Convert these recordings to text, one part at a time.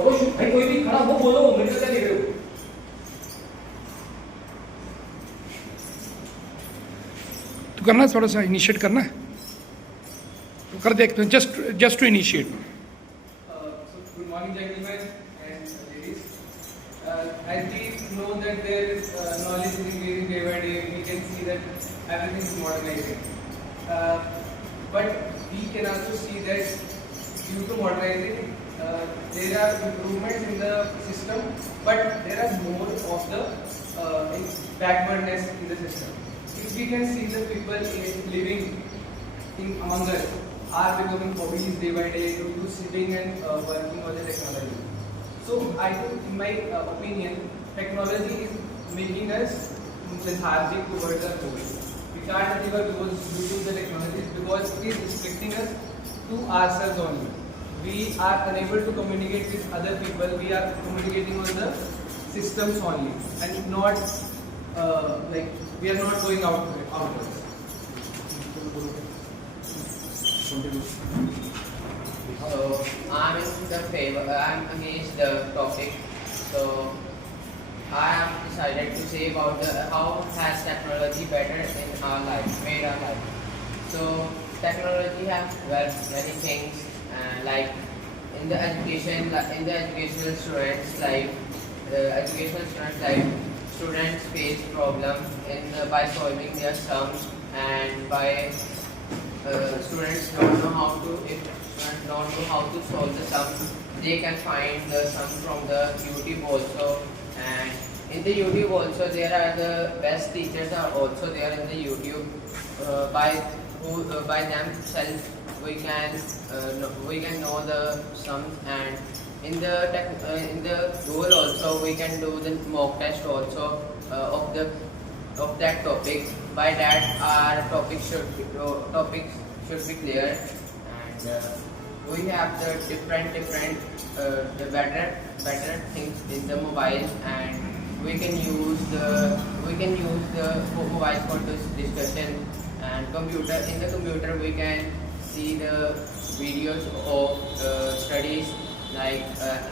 करो शुरू भाई, कोई भी खड़ा हो बोलो, मेरे को क्या देख रहे हो? तो करना है, थोड़ा सा इनिशिएट करना है तो कर देखते हैं, just to initiate. So good morning, gentlemen and ladies. As we know that there is knowledge is increasing day by day, we can see that everything is modernizing. But we can also see that due to modernizing, there are improvements in the system, but there are more of the backwardness in the system. If we can see the people living in among us are becoming obese day by day due to sitting and working on the technology. So I think, in my opinion, technology is making us lethargic towards our goals. We can't achieve our goals due to the technology because it is restricting us to ourselves only. We are unable to communicate with other people. We are communicating on the systems only, and not like we are not going outwards. So I'm in the favor. I'm against the topic. So I am decided to say about how has technology better in our life, made our life. So technology has many things, like in the educational students' life, students face problem by solving their sums, and by students don't know how to solve the sum, they can find the sum from the YouTube also. And in the YouTube also, there are the best teachers are also there in the YouTube. By themselves we can know the sums, and in the goal also we can do the mock test also of that topic. By that our topics should be clear, and we have the different the better things in the mobile, and we can use the mobile for this discussion. And in the computer we can see the videos of studies, like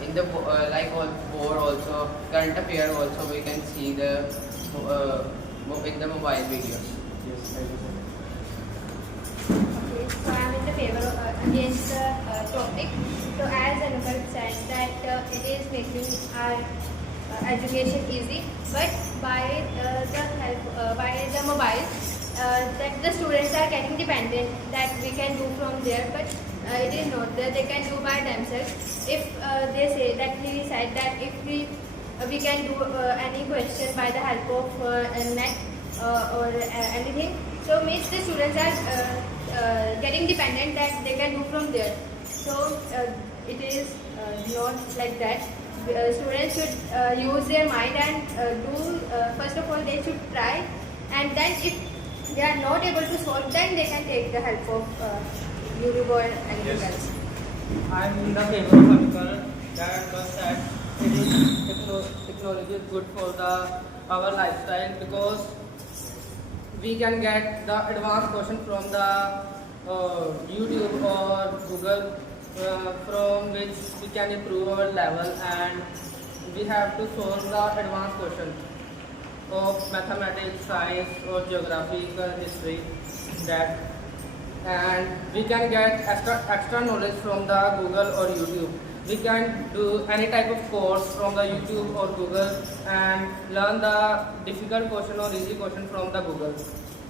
in the like board also, current affair also we can see the in the mobile videos. Yes, I do. Okay, so I am in the favor against the topic. So as Anubhav said that it is making our education easy, but by the help by the mobile, that the students are getting dependent that we can do from there, but it is not that they can do by themselves. If they say that he said that if we can do any question by the help of net or anything, so means the students are getting dependent that they can do from there. So it is not like that. Students should use their mind and do first of all they should try, and then if they are not able to solve, then they can take the help of YouTube or anything Yes. else. I am in the favor of article that was said technology is good for our lifestyle, because we can get the advanced question from the YouTube or Google, from which we can improve our level, and we have to solve the advanced question of mathematics, science or geographical history, that, and we can get extra knowledge from the Google or YouTube. We can do any type of course from the YouTube or Google and learn the difficult question or easy question from the Google.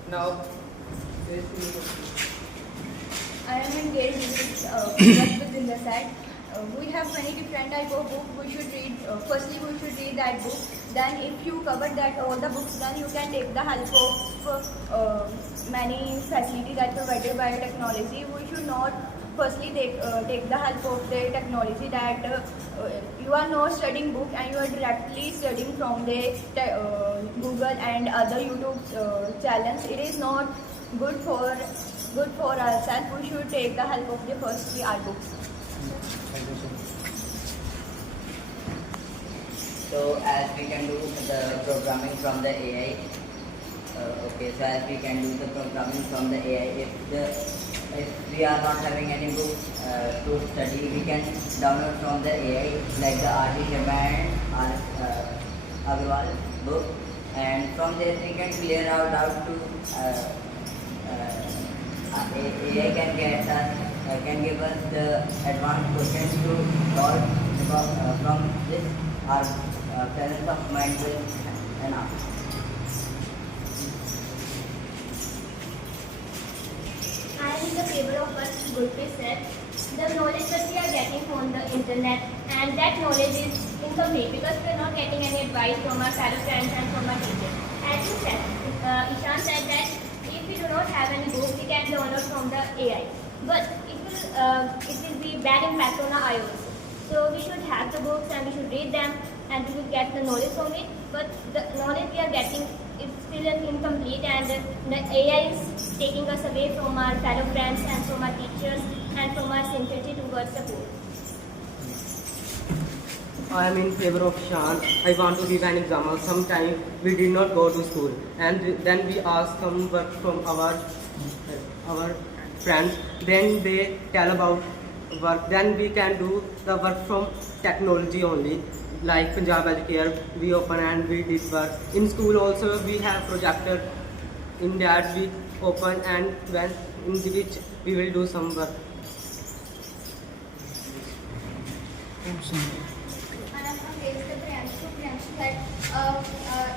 Now, I am engaged with what Vijinda said. We have many different type of book. We should read. Firstly, we should read that book. Then, if you cover that all the books, then you can take the help of many facilities that provided by technology. We should not firstly take the help of the technology that you are not studying book and you are directly studying from the Google and other YouTube channels. It is not good for ourselves. We should take the help of the firstly our books. So as we can do the programming from the AI, okay, so as we can do the programming from the AI, if we are not having any book to to study, we can download from the AI like the R.D. Ramayana or Agarwal book, and from there we can clear our doubt to AI can get us can give us the advanced questions to solve from this our presence of mind will enough. I am in the favor of what Gurpreet said. The knowledge that we are getting on the internet, and that knowledge is incomplete because we are not getting any advice from our fellow friends and from our teachers. As you said, Ishan said that if we do not have any book, we can download from the AI. But it will be bad impact on our eye also. So we should have the books and we should read them and we will get the knowledge from it. But the knowledge we are getting is still incomplete, and the AI is taking us away from our fellow friends and from our teachers and from our sympathy towards the poor. I am in favor of Shan. I want to give an example. Sometimes we did not go to school, and then we ask some work from our friends. Then they tell about work. Then we can do the work from technology only. Like Punjab Educare, we open and we did work. In school also we have projector. In that we open and when in which we will do some work. And I'm against the branch to branch that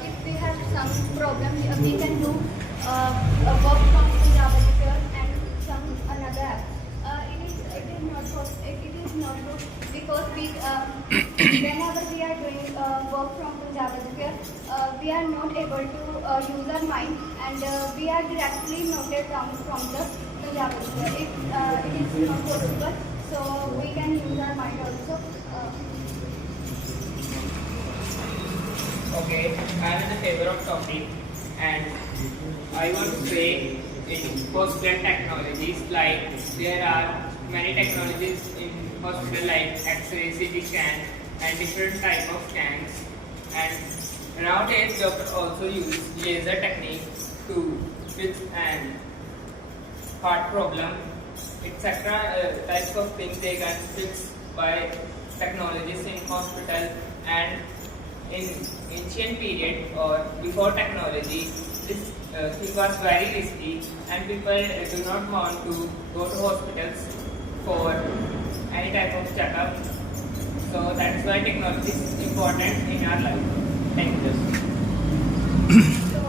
if we have some problem, we can do work from Punjab Educare and some another app. It is not good because we whenever we are doing work from Punjab Educare, we are not able to use our mind, and we are directly noted down from the Punjab Educare. If it is not possible, so we can use our mind also. Okay, I am in the favor of topic, and I want to say in post-grad technologies, like there are many technologies in hospital like X-ray, CT scan, and different type of scans. And nowadays, doctors also use laser technique to fix an heart problem, etc. Types of things they can fix by technologies in hospital. And in ancient period or before technology, this thing was very risky, and people do not want to go to hospitals for any type of checkup. So that's why technology is important in our life. Thank you. So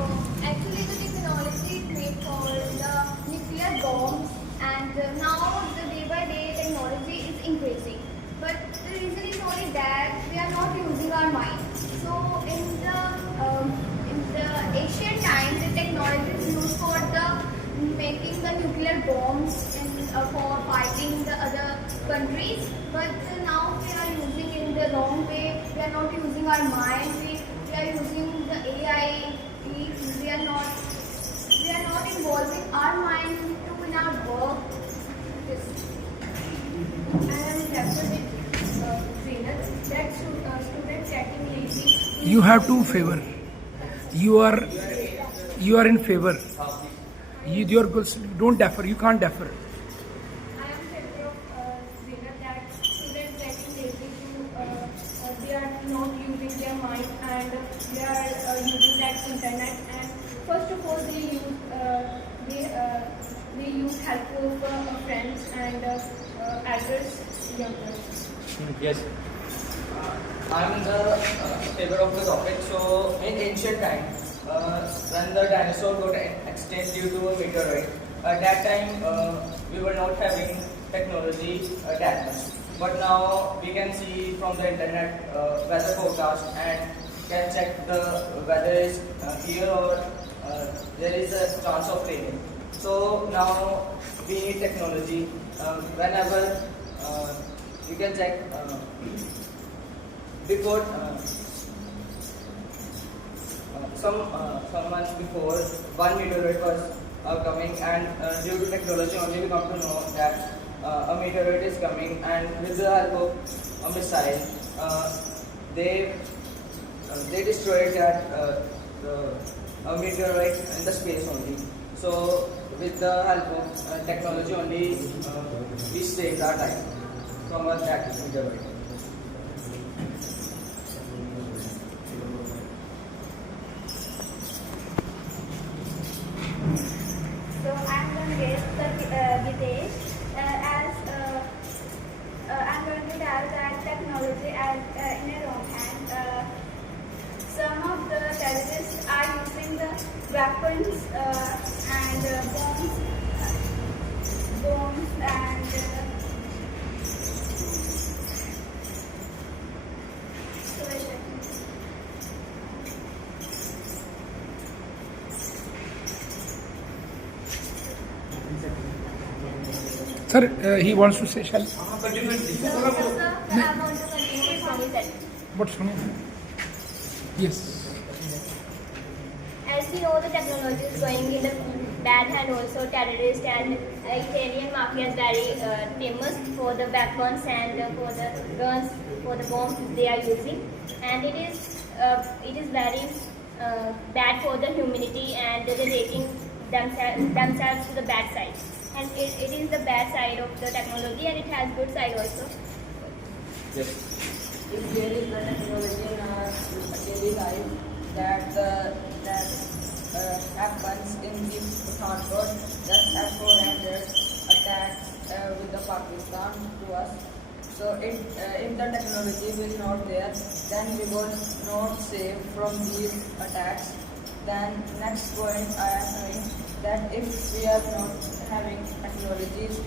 actually the technology is made for the nuclear bombs, and now the day by day technology is increasing. But the reason is only that we are not using our mind. So in the ancient times, the technology is used for the making the nuclear bombs and for fighting the other countries. But now we are using in the wrong way. We are not using our mind. We are using the AI. We are not involving our mind to in our work. And I will refer with Zenith that students getting lazy. You have to favor. You are in favor. Your goals don't differ. You can't differ. I am in favor of Zenith that students getting lazy to they are not using their mind and they are using that internet, and first of all they use help of friends and elders, youngers. Yes. I'm in the favor of the topic. So in ancient time, when the dinosaur got extinct due to a meteorite, at that time we were not having technology that much. But now we can see from the internet weather forecast and can check the weather is here or there is a chance of raining. So now we need technology. Whenever you can check before some months before, one meteorite was coming, and due to technology only we come to know that a meteorite is coming, and with the help of a missile they destroyed that a meteorite in the space only. So with the help of technology only we save our time. from a chat gigabyte. So I'm going to get the Gitesh as I'm going to tell that technology as in a wrong hand. Some of the terrorists are using the weapons and bombs and Sir, he wants to say, shall I want to continue with Sunny. what's funny? Yes. As we know, the technology is going in the bad hand also. Terrorists and Italian mafia is very famous for the weapons and for the guns, for the bombs they are using. And it is very bad for the humanity, and they're taking themselves to the bad side. And it is the bad side of the technology, and it has good side also. Yes. If there is the technology in our daily life that happens in the transport, that S-400 attacks with the Pakistan to us. So if the technology will not there, then we will not save from these attacks. Then next point I am saying that if we are not having technologies,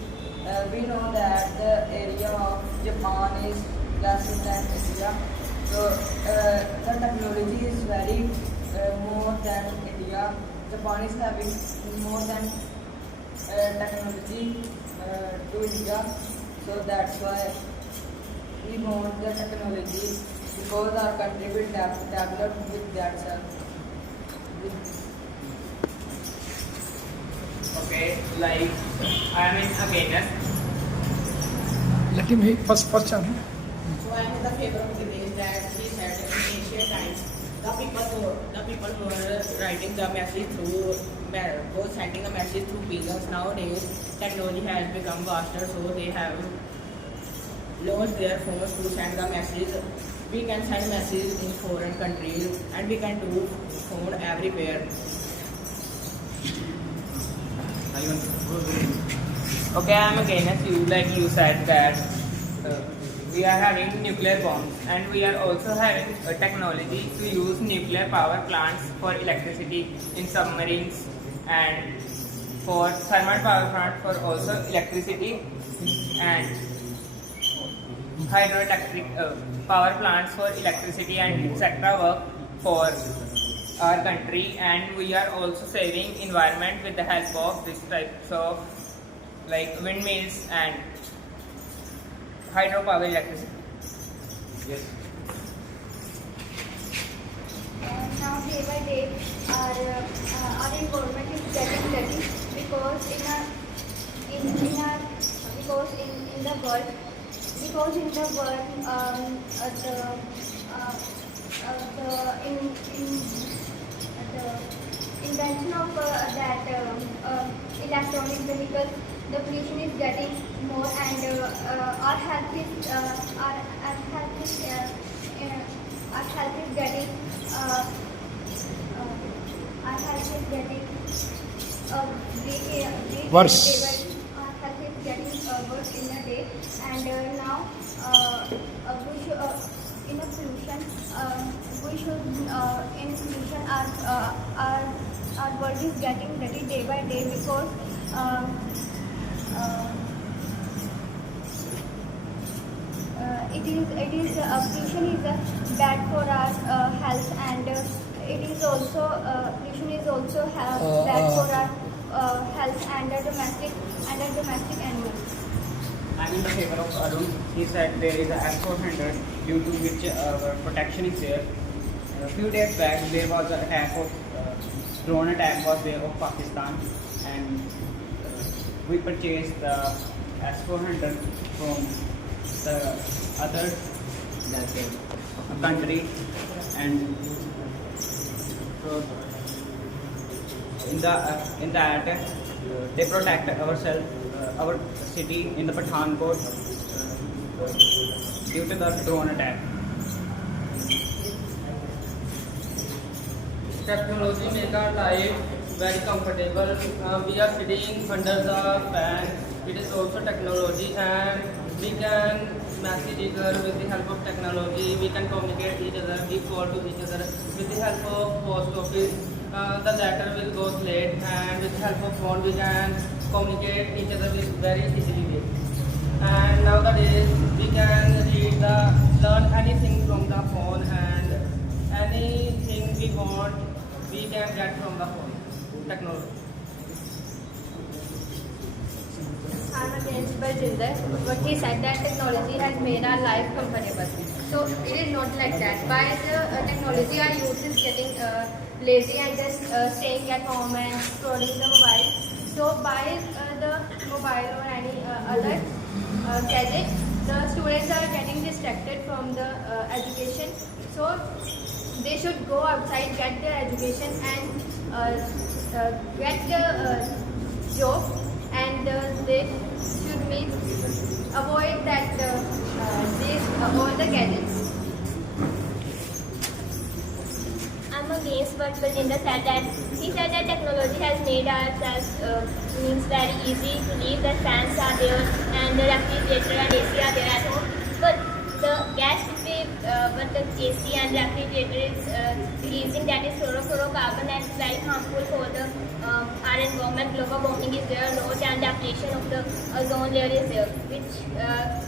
we know that the area of Japan is lesser than India. So the technology is very more than India. Japan is having more than technology to India. So that's why we want the technology, because our country will develop with that self. Okay, like I am in against. Let him hear first channel. So I am in the favor of the way that he said in ancient times, the people who were writing the message through was sending a message through beacons. Nowadays, technology has become vaster, so they have launched their phones to send the message. We can send messages in foreign countries, and we can do phone everywhere. Okay, I am against you. Like you said that we are having nuclear bombs, and we are also having a technology to use nuclear power plants for electricity in submarines, and for thermal power plant for also electricity, and hydroelectric power plants for electricity and etc. work for our country. And we are also saving environment with the help of this types of like windmills and hydropower electricity. Yes. Now day by day our environment is getting dirty because in the world the invention of that electronic vehicles, the pollution is getting more, and our health is getting Worse. Our health is getting worse in a day, and now we should in a pollution our world is getting dirty day by day because pollution is bad for our health, and it is also pollution is also bad for our health and the domestic animals. I am in the favor of Arun. He said there is a S-400 due to which protection is there. A few days back there was an attack of drone attack was there of Pakistan, and we purchased the S-400 from the other country, and so in that they protect ourselves, our city in the Pathankot. due to the drone attack. Technology make our life very comfortable. We are sitting under the fan. It is also technology, and we can message each other with the help of technology. We can communicate each other, give call to each other with the help of post office. The letter will go late, and with the help of phone we can communicate each other with very easily. And nowadays we can learn anything from the phone, and anything we want we can get from the phone technology. I'm against Baljinder, but he said that technology has made our life comfortable. So it is not like that. By the technology, our youth is getting lazy and just staying at home and scrolling the mobile. So by the mobile or any other gadget, the students are getting distracted from the education. So they should go outside, get their education, and get the job, and they should avoid that all the gadgets. I'm against what Baljinder said, that he said that technology has made ourselves means very easy to leave. The fans are there and the refrigerator and AC are there at home, but the gas what the AC and refrigerator is releasing, that is fluorocarbon, and it's very harmful for the our environment. Global warming is there, loss and depletion of the ozone layer is there, which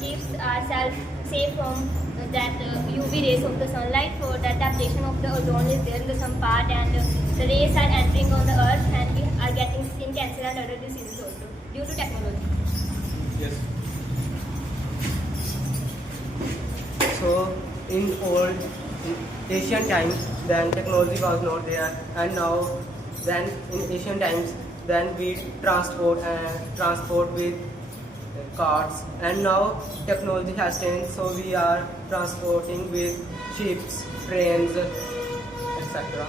keeps ourselves safe from that UV rays of the sunlight. For that depletion of the ozone is there in the some part, and the rays are entering on the earth, and we are getting skin cancer and other diseases also due to technology. Yes. So in old Asian times, then technology was not there, and now then in Asian times, then we transport with carts, and now technology has changed, so we are transporting with ships, trains, etc.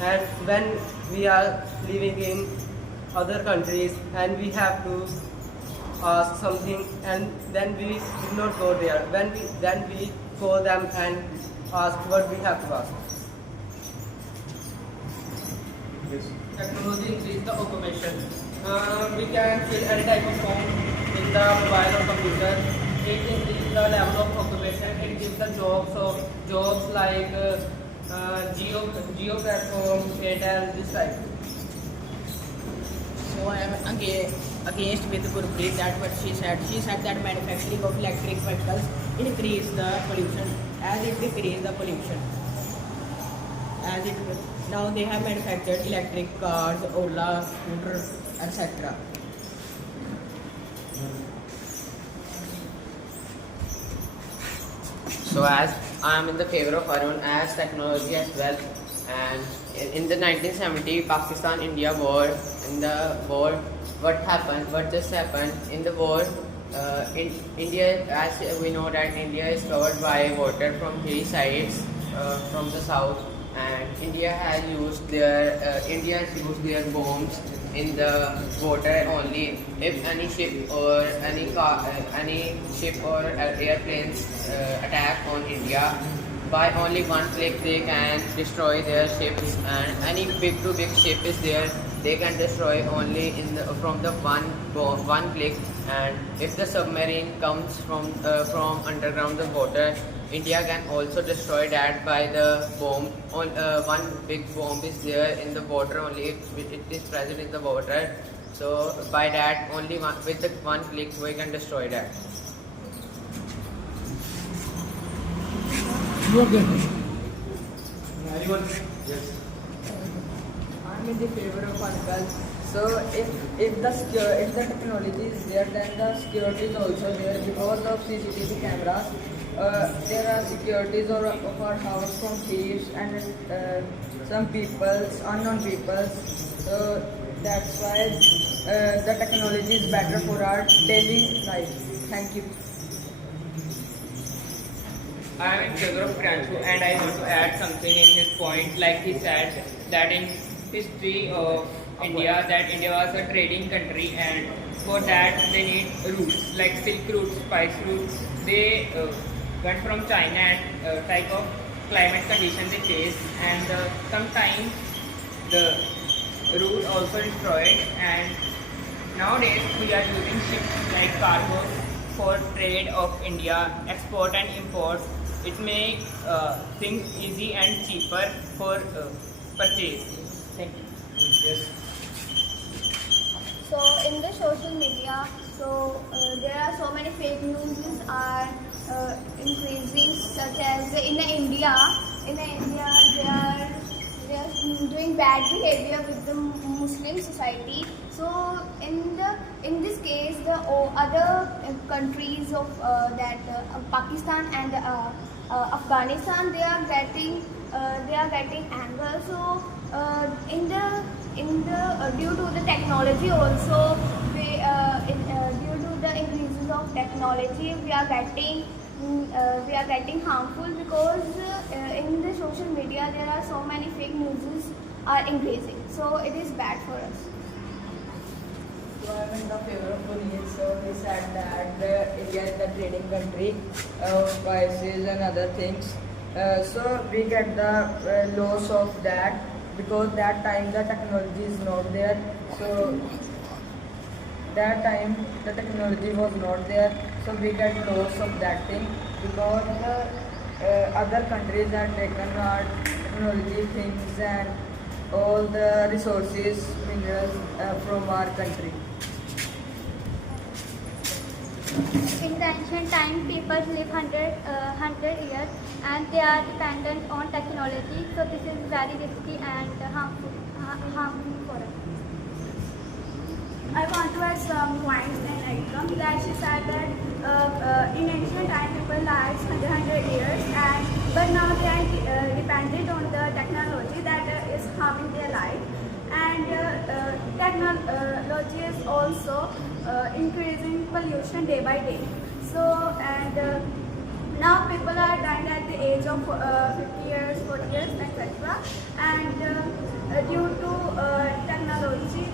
And when we are living in other countries and we have to ask something, and then we did not go there, then we call them and ask what we have to ask. Yes. Technology increase the automation. We can fill any type of form in the mobile or computer. It increases the level of automation. It gives the jobs like Geo platform, Airtel, this type. So I am against with Gurpreet that what she said. She said that manufacturing of electric vehicles increase the pollution as it decrease the pollution. Now they have manufactured electric cars, Ola, scooter, etc. So as I am in the favor of Arun as technology as well, and in the 1970 Pakistan-India war, in the war, what just happened in the war, in India, as we know that India is covered by water from three sides, from the south, and India has used their bombs in the water only. If any ship or any ship or airplanes attack on India, by only one click they can destroy their ships, and any big to big ship is there, they can destroy only from the one click. And if the submarine comes from underground the water, India can also destroy that by the bomb. One big bomb is there in the water only, it is present in the water. So by that only with the one click we can destroy that. You are there. Anyone? Yes. I'm in the favor of Uncle. So if the technology is there, then the security is also there because of CCTV cameras. There are securities of our house from thieves and some unknown people. So that's why the technology is better for our daily life. Thank you. I am in favor of Pranshu, and I want to add something in his point. Like he said that in history of India, that India was a trading country, and For that, they need routes like silk routes, spice routes. They went from China and type of climate conditions they face, and sometimes the route also destroyed. And nowadays we are using ships like cargos for trade of India, export and import. It makes things easy and cheaper for purchase. Thank you. Yes. So in the social media, there are so many fake news are increasing, such as in India they are doing bad behavior with the Muslim society. So in this case, the other countries of Pakistan and Afghanistan, they are getting anger. So due to the technology also, due to the increases of technology, we are getting harmful, because in the social media there are so many fake news are increasing. So it is bad for us. So I'm in the favor of Puneet. So he said that India is the trading country of spices and other things. So we get the loss of that, because that time the technology is not there. So that time the technology was not there. So we get loss of that thing, because other countries have taken our technology things and all the resources, minerals from our country. In the ancient time, people live 100 years and they are dependent on technology. So this is very risky and harmful for us. I want to add some points and items that she said that in ancient time people lived 100 years, but now they are dependent on the technology that is harming their life, and technology is also increasing pollution day by day. So now people are dying at the age of 50 years, 40 years, etc. And due to technology,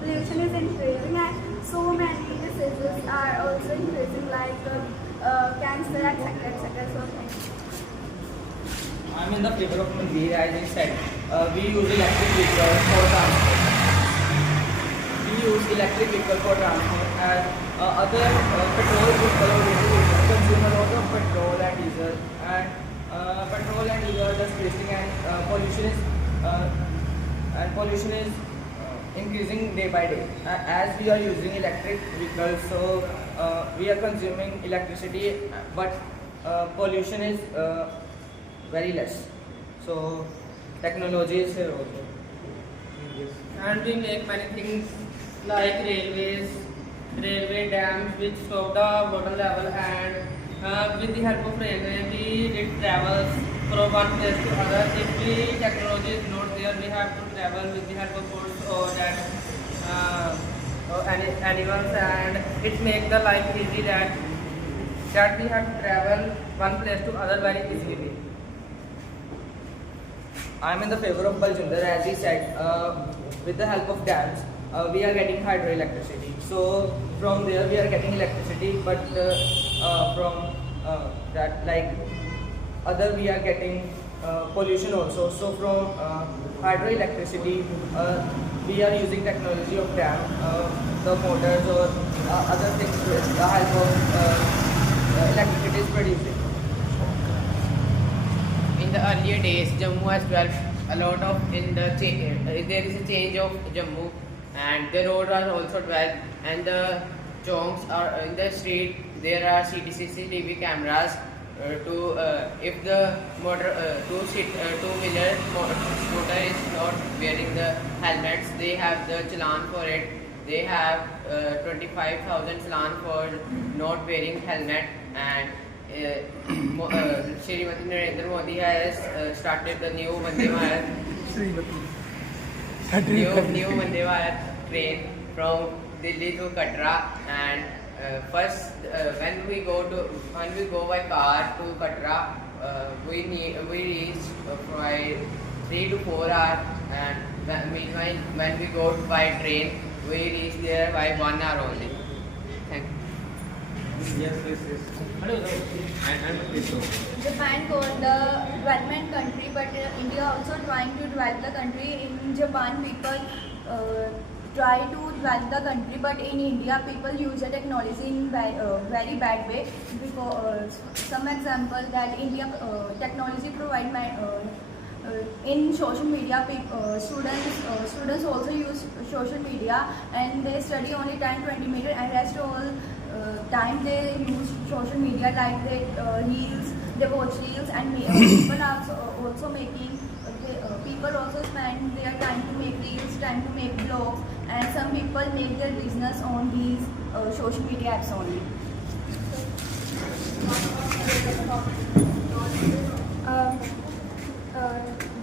pollution is increasing, and so many diseases are also increasing, like cancer, etc. So thank you. I'm in the favor of Manveer, as he said. We use electric vehicle for transport. And other petrol vehicle or diesel vehicle consume a lot of petrol and diesel. And petrol and diesel are just wasting, and pollution is increasing day by day. As we are using electric vehicles, so we are consuming electricity, but pollution is very less. So technology is here also. And we make many things like railway dams which stop the water level, and with the help of railway we did travels from one place to other. If the technology is not there, we have to travel with the help of boats or that animals, and it makes the life easy that we have to travel one place to other very easily. I am in the favor of Baljinder, as he said. With the help of dams, we are getting hydroelectricity. So from there we are getting electricity, but from that, like other, we are getting pollution also. So from hydroelectricity, we are using technology of dam, the motors or other things with the help of electricity is producing. In the earlier days, Jammu has developed a lot of there is a change of Jammu, and the road are also developed, and the chonks are in the street. There are CCTV cameras if the two-wheeler scooter is not wearing the helmets, they have the challan for it. They have 25,000 challan for not wearing helmet, and Shrimati Narendra Modi has started the new Vande Bharat new Vande Bharat train from Delhi to Katra, and first when we go by car to Katra, we reach by 3 to 4 hours, and meanwhile when we go by train we reach there by 1 hour only. Thank you. Yes. Japan called the development country, but India also trying to develop the country. In Japan, people try to develop the country, but in India, people use the technology in very bad way. Because some example that India technology provide in social media, students also use social media, and they study only 10-20 minutes, and rest all time they use social media, like they reels, they watch reels, and people are also making. People also spend their time to make reels, time to make blogs, and some people make their business on these social media apps only.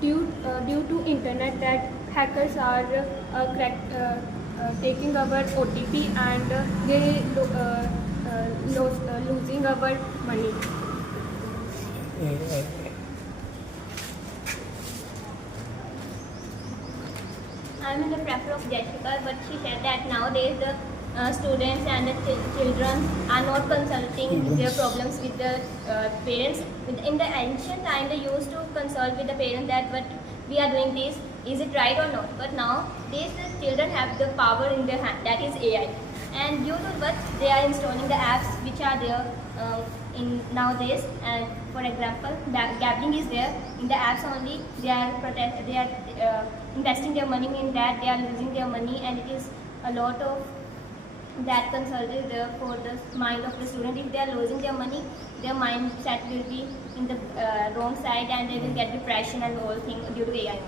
Due to internet, that hackers are taking our OTP and they losing our money. I'm in the prefer of Jessica, but she said that nowadays the students and the children are not consulting their problems with the parents. In the ancient time, they used to consult with the parents that what we are doing this, is it right or not? But now, these children have the power in their hand, that is AI. And due to what they are installing the apps which are there in nowadays. And for example, gambling is there in the apps only. They are investing their money in that. They are losing their money, and it is a lot of that consulted for the mind of the student. If they are losing their money, their mindset will be in the wrong side, and they will get depression and all things due to AI.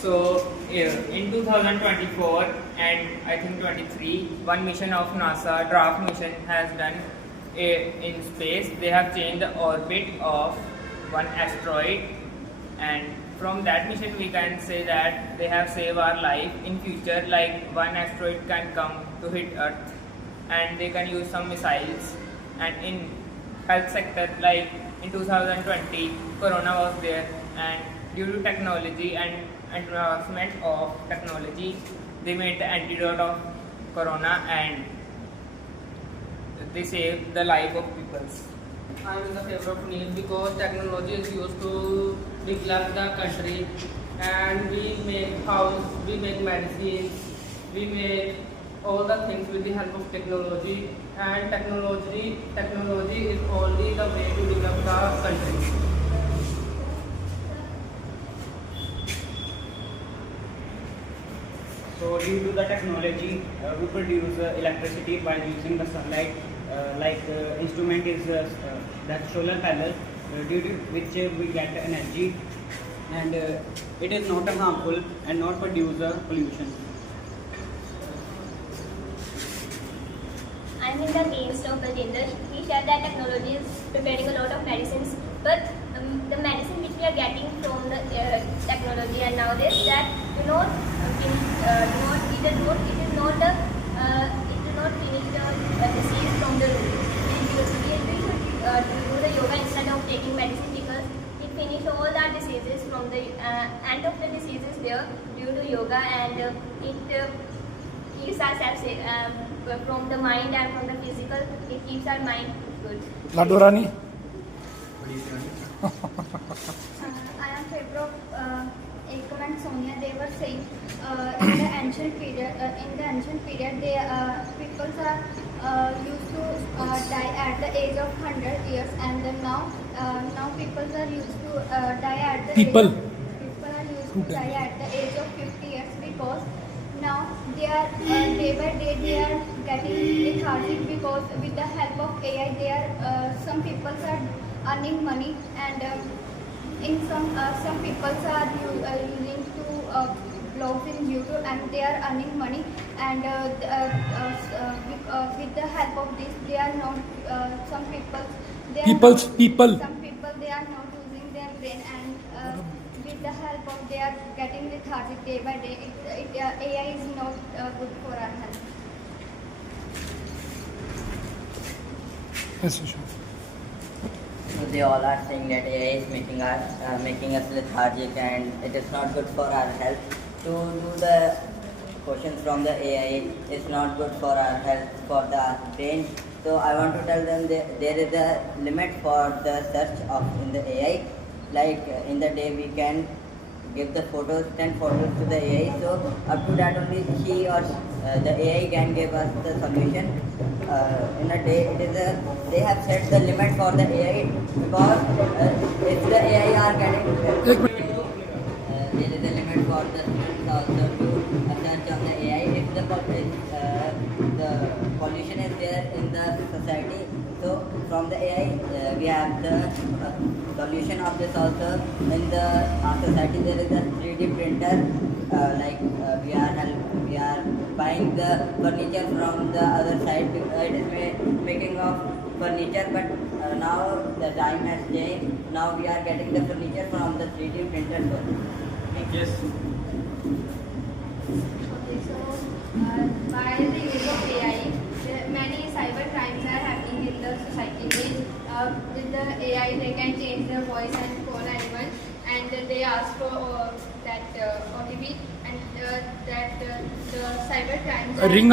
So in 2024 and I think 23, one mission of NASA, draft mission, has done in space. They have changed the orbit of one asteroid, and from that mission we can say that they have saved our life. In future, like one asteroid can come to hit Earth, and they can use some missiles. And in health sector, like in 2020, Corona was there, and due to technology and advancement of technology, they made the antidote of Corona, and they saved the life of people. I am in the favor of Neil because technology is used to develop the country, and we make house, we make medicines, we make all the things with the help of technology, and technology is only the way to develop the country. So due to the technology, we produce electricity by using the sunlight. Instrument is that solar panel, due to which we get energy, and it is not harmful and not produce pollution. I'm in the against of Baljinder. He said that technology is preparing a lot of medicines, but the medicine which we are getting from the technology and nowadays that it will not finish the disease from the root. We should do the yoga instead of taking medicine, because it finishes all the diseases from the end of the diseases there due to yoga, and it keeps ourselves from the mind and from the physical. It keeps our mind good. Ladurani. I am favor of Ekam and Sonia. They were saying in the ancient period, they people are used to die at the age of 100 years, and then now people are used to die at the age of 50 years, because now they are day by day they are getting lethargic, because with the help of AI they are some people are earning money, and in some people are using to blogs in YouTube, and they are earning money, and with the help of this they are not some people they are not using their brain, and with the help of they are getting lethargic day by day. AI is not good for our health. Yes, sure. they all are saying that AI is making us lethargic and it is not good for our health. To do the questions from the AI is not good for our health, for the brain. So I want to tell them that there is a limit for the search in the AI. Like in the day we can give the 10 photos to the AI. So up to that only he or the AI can give us the solution. In a day, they have set the limit for the AI because if the AI are getting there is a limit for the students also to search on the AI. If the pollution is there in the society, so from the AI we have the solution of this also. In the society there is a 3D printer. We are buying the furniture from the other side. It is making of furniture, but now the time has changed. Now we are getting the furniture from the 3D printer. Yes. Okay, so by the use of AI, many cyber crimes are happening in the society. With the AI, they can change their voice and call anyone, and they ask for that OTP, and that the cyber crimes. Ring